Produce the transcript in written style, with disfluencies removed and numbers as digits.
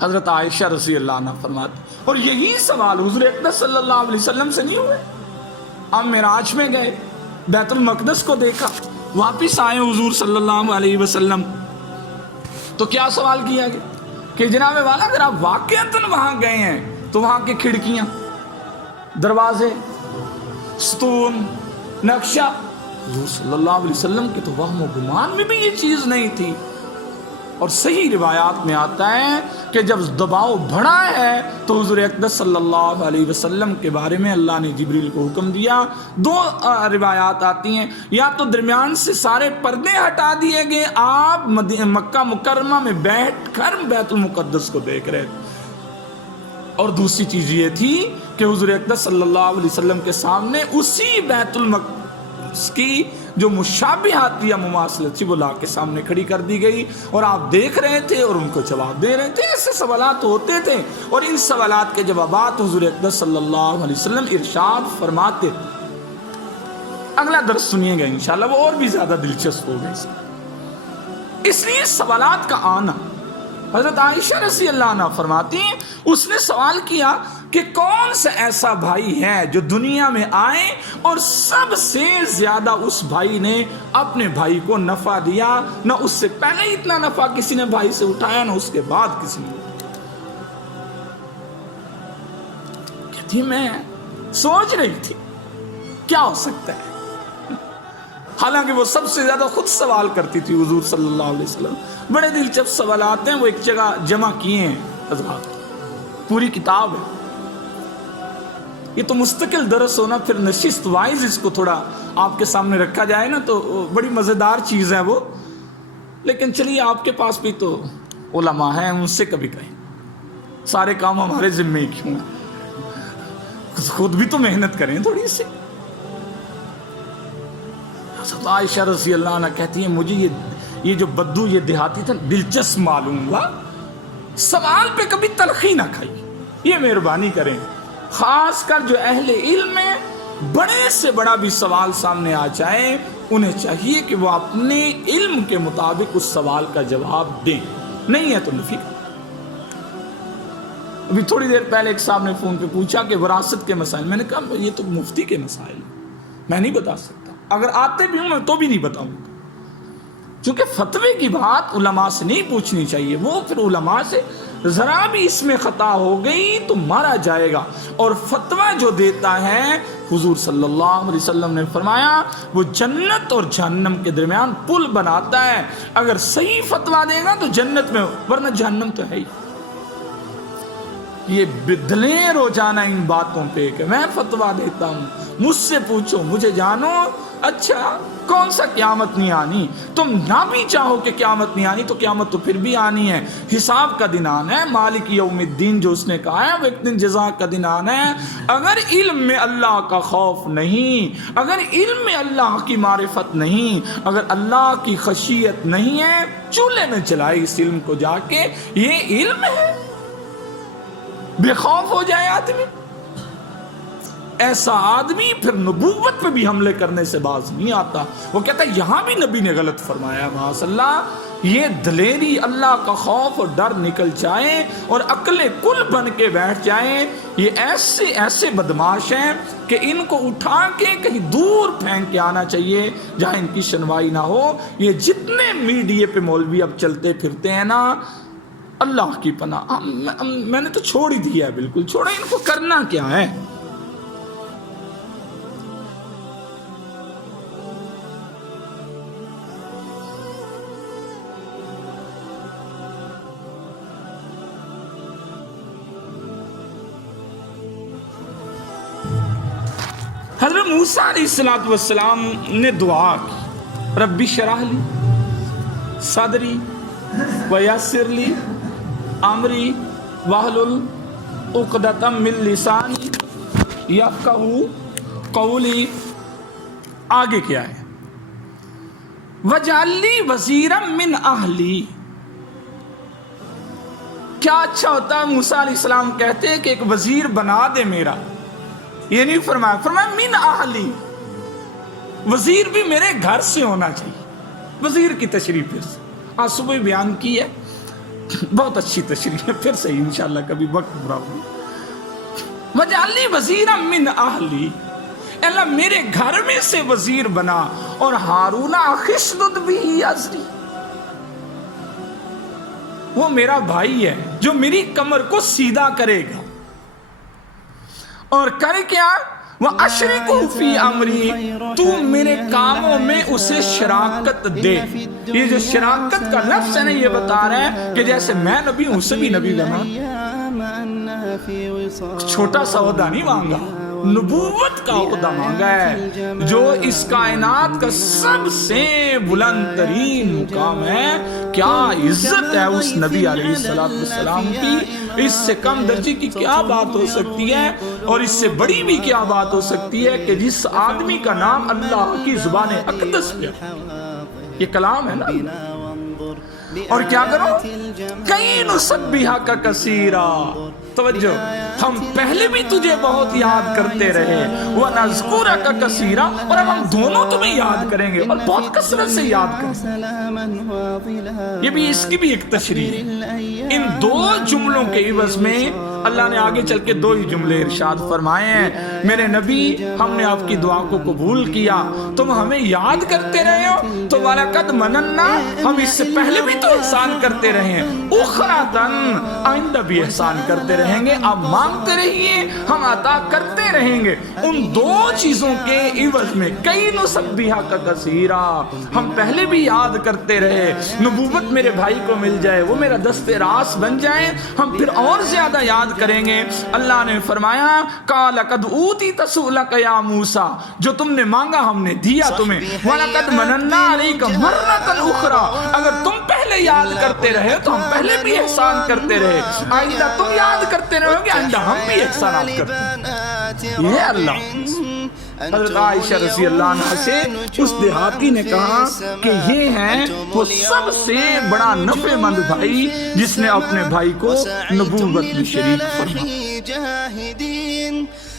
حضرت عائشہ رضی اللہ عنہ فرماتی، اور یہی سوال حضور اقدس صلی اللہ علیہ وسلم سے نہیں ہوئے. آپ معراج میں گئے، بیت المقدس کو دیکھا، واپس آئے حضور صلی اللہ علیہ وسلم، تو کیا سوال کیا گیا کہ جناب والا اگر آپ واقعتاً وہاں گئے ہیں تو وہاں کی کھڑکیاں، دروازے، ستون، نقشہ، حضور صلی اللہ علیہ وسلم کے تو وہم و گمان میں بھی یہ چیز نہیں تھی. اور صحیح روایات میں آتا ہے کہ جب دباؤ بڑھا ہے تو حضور اقدس صلی اللہ علیہ وسلم کے بارے میں اللہ نے جبریل کو حکم دیا. دو روایات آتی ہیں، یا تو درمیان سے سارے پردے ہٹا دیے گئے، آپ مکہ مکرمہ میں بیٹھ کر بیت المقدس کو دیکھ رہے تھے، اور دوسری چیز یہ تھی کہ حضور اقدس صلی اللہ علیہ وسلم کے سامنے اسی بیت المقدس کی جو مشابہات یا مماثلت تھی وہ لا کے سامنے کھڑی کر دی گئی، اور آپ دیکھ رہے تھے اور ان کو جواب دے رہے تھے. ایسے سوالات ہوتے تھے، اور ان سوالات کے جوابات حضور اقدس صلی اللہ علیہ وسلم ارشاد فرماتے. اگلا درس سنیے گا انشاءاللہ، وہ اور بھی زیادہ دلچسپ ہوگا. اس لیے سوالات کا آنا، حضرت عائشہ رضی اللہ عنہ فرماتی ہیں اس نے سوال کیا کہ کون سا ایسا بھائی ہے جو دنیا میں آئے اور سب سے زیادہ اس بھائی نے اپنے بھائی کو نفع دیا، نہ اس سے پہلے اتنا نفع کسی نے بھائی سے اٹھایا، نہ اس کے بعد کسی نے اٹھایا. کہتی میں سوچ رہی تھی کیا ہو سکتا ہے، حالانکہ وہ سب سے زیادہ خود سوال کرتی تھی حضور صلی اللہ علیہ وسلم. بڑے دلچسپ سوالات ہیں، وہ ایک جگہ جمع کیے ہیں حضرات، پوری کتاب ہے. یہ تو مستقل درس ہونا، پھر نشست وائز اس کو تھوڑا آپ کے سامنے رکھا جائے نا تو بڑی مزیدار چیز ہے وہ. لیکن چلیے آپ کے پاس بھی تو علماء ہیں، ان سے کبھی کہیں سارے کام ہمارے ذمے کیوں ہیں، خود بھی تو محنت کریں تھوڑی سی. حضرت عائشہ رضی اللہ عنہ کہتی ہیں مجھے یہ جو بدو یہ دیہاتی تھا دلچسپ معلوم ہوا، سوال پہ کبھی تلخی نہ کھائی، یہ مہربانی کریں. خاص کر جو اہل علم ہے، بڑے سے بڑا بھی سوال سامنے آ جائے انہیں چاہیے کہ وہ اپنے علم کے مطابق اس سوال کا جواب دیں، نہیں ہے تو نفی. ابھی تھوڑی دیر پہلے ایک صاحب نے فون پہ پوچھا کہ وراثت کے مسائل، میں نے کہا یہ تو مفتی کے مسائل ہیں، میں نہیں بتا سکتا، اگر آتے بھی ہوں میں تو بھی نہیں بتاؤں گا، چونکہ فتوے کی بات علماء سے نہیں پوچھنی چاہیے. وہ پھر علماء سے ذرا بھی اس میں خطا ہو گئی تو مارا جائے گا. اور فتویٰ جو دیتا ہے حضور صلی اللہ علیہ وسلم نے فرمایا وہ جنت اور جہنم کے درمیان پل بناتا ہے. اگر صحیح فتویٰ دے گا تو جنت میں، ورنہ جہنم تو ہے ہی. یہ بدلیں روزانہ ان باتوں پہ کہ میں فتویٰ دیتا ہوں، مجھ سے پوچھو، مجھے جانو. اچھا کون سا قیامت نہیں آنی؟ تم نہ بھی چاہو کہ قیامت نہیں آنی تو قیامت تو پھر بھی آنی ہے. حساب کا دن آنا ہے، مالک یوم الدین جو اس نے کہا ہے وہ ایک دن جزا کا دن آنا ہے. اگر علم میں اللہ کا خوف نہیں، اگر علم میں اللہ کی معرفت نہیں، اگر اللہ کی خشیت نہیں ہے، چولہے میں جلائے اس علم کو جا کے. یہ علم ہے، بے خوف ہو جائے آدمی، ایسا آدمی پھر نبوت پہ بھی حملے کرنے سے باز نہیں آتا. وہ کہتا ہے یہاں بھی نبی نے غلط فرمایا، معاذ اللہ. یہ دلیری، اللہ کا خوف اور ڈر نکل جائے اور عقل کل بن کے بیٹھ جائیں. یہ ایسے ایسے بدماش ہیں کہ ان کو اٹھا کے کہیں دور پھینک کے آنا چاہیے جہاں ان کی سنوائی نہ ہو. یہ جتنے میڈیا پہ مولوی اب چلتے پھرتے ہیں نا، اللہ کی پناہ، میں نے تو چھوڑ ہی دیا ہے، بالکل چھوڑا. ان کو کرنا کیا ہے؟ حضرت موسیٰ علیہ السلام نے دعا کی، ربی شرح لی صدری ویسر لی امری واحلل عقدۃ من لسانی یفقہوا قولی. آگے کیا ہے؟ وجعل لی وزیرا من اہلی. کیا اچھا ہوتا ہے موسیٰ علیہ السلام کہتے ہیں کہ ایک وزیر بنا دے میرا. یہ نہیں فرمایا، فرمایا من اہلی، وزیر بھی میرے گھر سے ہونا چاہیے. وزیر کی تشریف آج صبح بیان کی ہے بہت اچھی تشریح ہے، پھر صحیح انشاءاللہ کبھی وقت برا ہوگا۔ وجعلنی وزیرا من اہلی، اللہ میرے گھر میں سے وزیر بنا، اور ہارون اخی اشدد بہ ازری، وہ میرا بھائی ہے جو میری کمر کو سیدھا کرے گا، اور کرے کیا، وَأَشْرِكُهُ فِي أَمْرِي، تو میرے کاموں میں اسے شراکت دے۔ یہ جو شراکت کا لفظ ہے نا، یہ بتا رہا ہے کہ جیسے میں نبی ہوں اسے بھی نبی بنا۔ چھوٹا سا عہدہ نہیں مانگا، نبوت کا عہدہ مانگا ہے، جو اس کائنات کا سب سے بلند ترین مقام ہے۔ کیا عزت ہے اس نبی علیہ السلام کی، اس سے کم درجے کی کیا بات ہو سکتی ہے، اور اس سے بڑی بھی کیا بات ہو سکتی ہے کہ جس آدمی کا نام اللہ کی زبان اقدس پہ، یہ کلام ہے نا۔ اور کیا کرو، کئی نسبحک کثیرا، توجہ، ہم پہلے بھی تجھے بہت یاد کرتے رہے، وَنَذْكُرَكَ كَثِيرًا، اور اب ہم دونوں تمہیں یاد کریں گے اور بہت کثرت سے یاد کریں گے۔ یہ بھی اس کی بھی ایک تشریح ہے۔ ان دو جملوں کے عوض میں اللہ نے آگے چل کے دو ہی جملے ارشاد فرمائے ہیں، میرے نبی ہم نے آپ کی دعا کو قبول کیا، تم ہمیں یاد کرتے رہے ہو تو وَلَقَدْ مَنَنَّا، ہم اس سے پہلے بھی تو احسان کرتے رہے ہیں، اُخْرَةً، آئندہ بھی احسان کرتے رہیں گے، آپ مانگتے رہیے ہم عطا کرتے رہیں گے۔ ان دو چیزوں کے عوض میں کئی نسبحک کثیرا، ہم پہلے بھی یاد کرتے رہے، نبوت میرے بھائی کو مل جائے، وہ میرا دست راست بن جائے، ہم پھر اور زیادہ یاد کریں گے۔ اللہ نے فرمایا قال قد اوتیت سؤلک یا موسیٰ، جو تم نے مانگا ہم نے دیا تمہیں، وَلَقَدْ مَنَنَّا عَلَيْكَ مَرَّةً أُخْرَىٰ، اگر تم پہلے یاد کرتے رہے تو ہم پہلے بھی احسان کرتے رہے، آئندہ تم یاد کرتے رہو گے، آئندہ ہم بھی احسانات کرتے ہیں۔ یہ اللہ حضرت عائشہ رضی اللہ عنہ سے اس دیہاتی نے کہا کہ یہ ہے وہ سب سے بڑا نفع مند بھائی جس نے اپنے بھائی کو نبوت میں شریک فرمایا۔